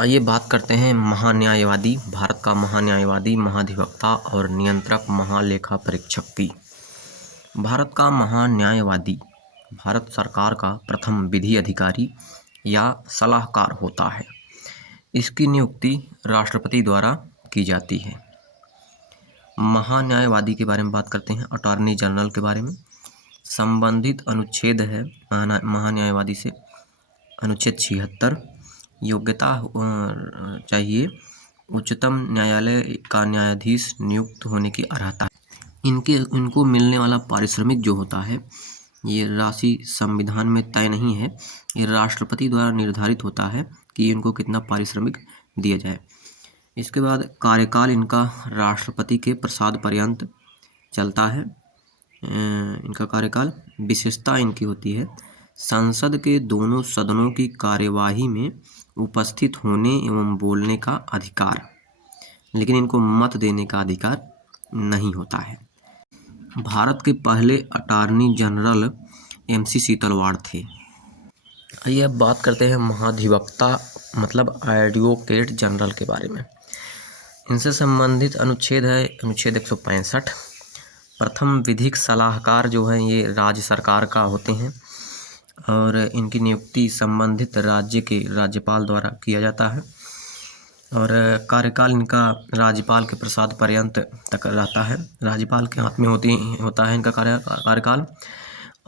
आइए बात करते हैं महान्यायवादी, भारत का महान्यायवादी, महाधिवक्ता और नियंत्रक महालेखा परीक्षक की। भारत का महान्यायवादी भारत सरकार का प्रथम विधि अधिकारी या सलाहकार होता है। इसकी नियुक्ति राष्ट्रपति द्वारा की जाती है। महान्यायवादी के बारे में बात करते हैं, अटॉर्नी जनरल के बारे में। संबंधित अनुच्छेद है महान्यायवादी से अनुच्छेद 76। योग्यता चाहिए, उच्चतम न्यायालय का न्यायाधीश नियुक्त होने की अर्हता है। इनको मिलने वाला पारिश्रमिक जो होता है, ये राशि संविधान में तय नहीं है, ये राष्ट्रपति द्वारा निर्धारित होता है कि इनको कितना पारिश्रमिक दिया जाए। इसके बाद कार्यकाल इनका राष्ट्रपति के प्रसाद पर्यंत चलता है। इनका कार्यकाल, विशेषता इनकी होती है संसद के दोनों सदनों की कार्यवाही में उपस्थित होने एवं बोलने का अधिकार, लेकिन इनको मत देने का अधिकार नहीं होता है। भारत के पहले अटॉर्नी जनरल MC सीतलवाड़ थे। आइए अब बात करते हैं महाधिवक्ता मतलब एडवोकेट जनरल के बारे में। इनसे संबंधित अनुच्छेद है अनुच्छेद 165। प्रथम विधिक सलाहकार जो है ये राज्य सरकार का होते हैं और इनकी नियुक्ति संबंधित राज्य के राज्यपाल द्वारा किया जाता है और कार्यकाल इनका राज्यपाल के प्रसाद पर्यंत तक रहता है। राज्यपाल के हाथ में होता है इनका कार्यकाल।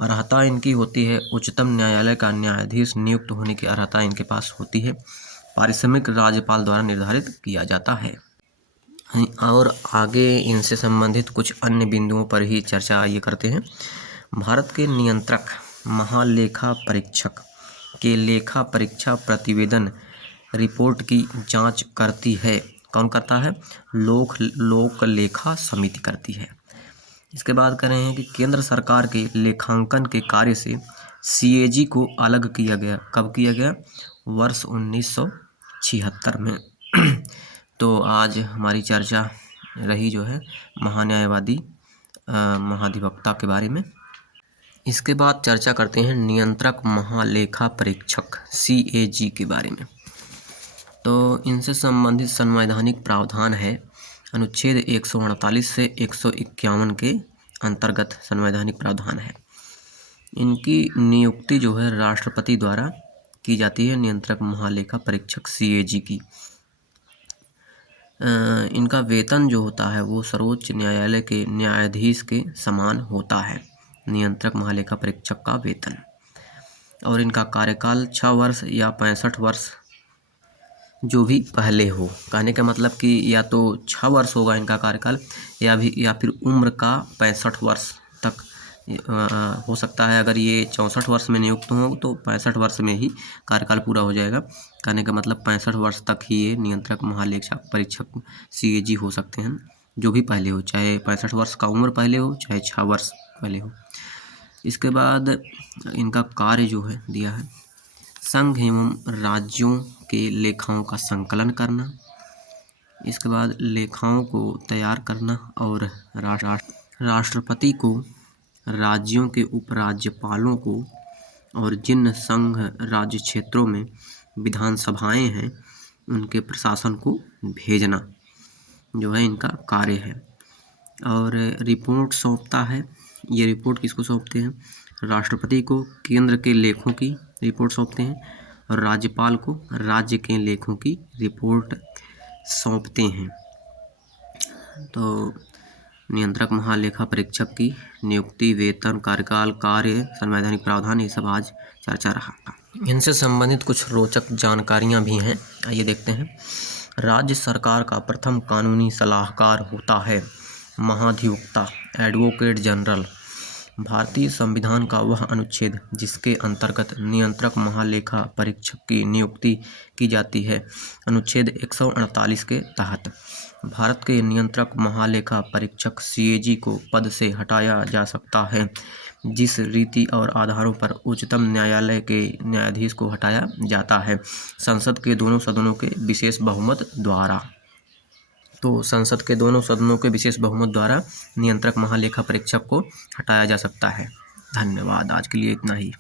अर्हता इनकी होती है उच्चतम न्यायालय का न्यायाधीश नियुक्त होने की अर्हता इनके पास होती है। पारिश्रमिक राज्यपाल द्वारा निर्धारित किया जाता है। और आगे इनसे संबंधित कुछ अन्य बिंदुओं पर ही चर्चा ये करते हैं। भारत के नियंत्रक महालेखा परीक्षक के लेखा परीक्षा प्रतिवेदन रिपोर्ट की जांच करती है। कौन करता है? लोक लेखा समिति करती है। इसके बाद कह रहे हैं कि केंद्र सरकार के लेखांकन के कार्य से CAG को अलग किया गया। कब किया गया? वर्ष 1976 में। तो आज हमारी चर्चा रही जो है महान्यायवादी महाधिवक्ता के बारे में। इसके बाद चर्चा करते हैं नियंत्रक महालेखा परीक्षक CAG के बारे में। तो इनसे संबंधित संवैधानिक प्रावधान है अनुच्छेद 148 से 151 के अंतर्गत संवैधानिक प्रावधान है। इनकी नियुक्ति जो है राष्ट्रपति द्वारा की जाती है। नियंत्रक महालेखा परीक्षक CAG की इनका वेतन जो होता है वो सर्वोच्च न्यायालय के न्यायाधीश के समान होता है। नियंत्रक महालेखा परीक्षक का वेतन और इनका कार्यकाल 6 वर्ष या 65 वर्ष जो भी पहले हो। कहने का मतलब कि या तो 6 वर्ष होगा इनका कार्यकाल या फिर उम्र का 65 वर्ष तक हो सकता है। अगर ये 64 वर्ष में नियुक्त हो तो 65 वर्ष में ही कार्यकाल पूरा हो जाएगा। कहने का मतलब 65 वर्ष तक ही ये नियंत्रक महालेखा परीक्षक CAG हो सकते हैं, जो भी पहले हो, चाहे 65 वर्ष का उम्र पहले हो चाहे 6 वर्ष पहले हो। इसके बाद इनका कार्य जो है दिया है संघ एवं राज्यों के लेखाओं का संकलन करना। इसके बाद लेखाओं को तैयार करना और राष्ट्रपति को, राज्यों के उपराज्यपालों को और जिन संघ राज्य क्षेत्रों में विधानसभाएं हैं उनके प्रशासन को भेजना जो है इनका कार्य है। और रिपोर्ट सौंपता है। ये रिपोर्ट किसको सौंपते हैं? राष्ट्रपति को केंद्र के लेखों की रिपोर्ट सौंपते हैं और राज्यपाल को राज्य के लेखों की रिपोर्ट सौंपते हैं। तो नियंत्रक महालेखा परीक्षक की नियुक्ति, वेतन, कार्यकाल, कार्य, संवैधानिक प्रावधान, ये सब आज चर्चा रहा। इनसे संबंधित कुछ रोचक जानकारियां भी हैं, आइए देखते हैं। राज्य सरकार का प्रथम कानूनी सलाहकार होता है महाधिवक्ता, एडवोकेट जनरल। भारतीय संविधान का वह अनुच्छेद जिसके अंतर्गत नियंत्रक महालेखा परीक्षक की नियुक्ति की जाती है, अनुच्छेद 148 के तहत भारत के नियंत्रक महालेखा परीक्षक CAG को पद से हटाया जा सकता है जिस रीति और आधारों पर उच्चतम न्यायालय के न्यायाधीश को हटाया जाता है, संसद के दोनों सदनों के विशेष बहुमत द्वारा। तो संसद के दोनों सदनों के विशेष बहुमत द्वारा नियंत्रक महालेखा परीक्षक को हटाया जा सकता है। धन्यवाद, आज के लिए इतना ही।